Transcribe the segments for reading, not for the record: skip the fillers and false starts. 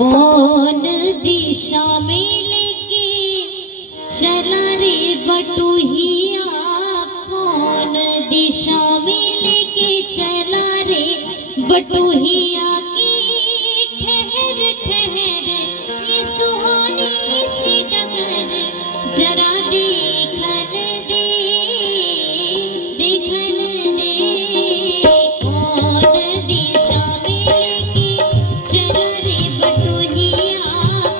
कौन दिशा में लेके चला रे बटुहिया, कौन दिशा में लेके चला रे बटुहिया की। ठहर ठहर ये सुहानी सी डगर जरा देखन दे, देखन दे। कौन दिशा में लेके चला रे बटुहिया,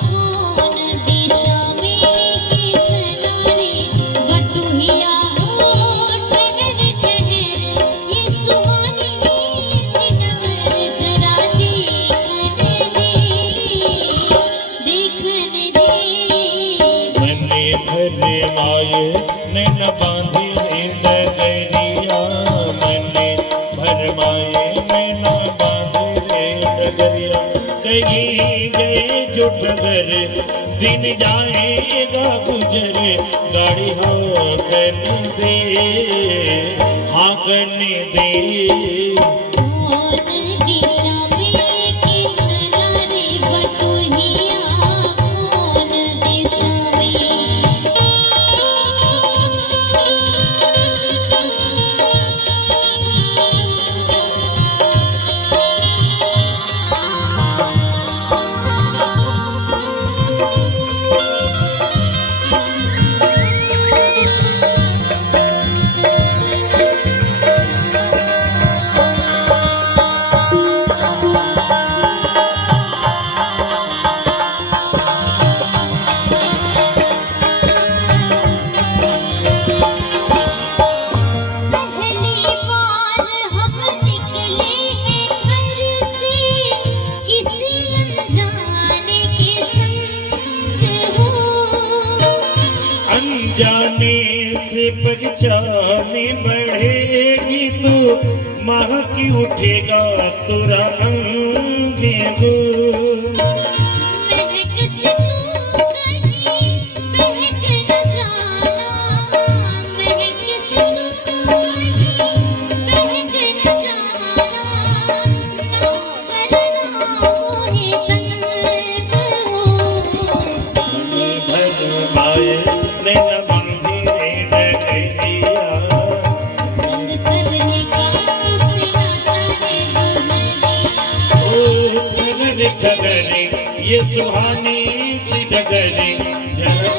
कौन दिशा में लेके चला रे बटुहिया। ठहर ठहर ये सुहानी सी डगर जरा देखन दे, देखन दे। धन्य धन्य माये नैन बांधी रे डगरिया, मन्ने भर माये नैन बांधी रे डगरिया। कहीं गए जो डगर दिन जाएगा गुजर, गाड़ी हाकन दे, हाकन दे। कौन दिशा में लेके चला रे बटुहिया, कौन दिशा में। पहली बार हम निकले हैं घर से, किसी अनजाने के संग हो। अनजाने से पहचाने बढ़ेगी तो माह की उठेगा तुरा अंगे गो। महक से तू कहीं महक न जाना, महक से तू कहीं महक न जाना। ना करना मोहे तंग हो। भर माए नैन बांधी रे डगरिया, बंद करने का उसे नाता है गुजरिया। ओ ठगर ठगर ये सुहानी सी डगर जरा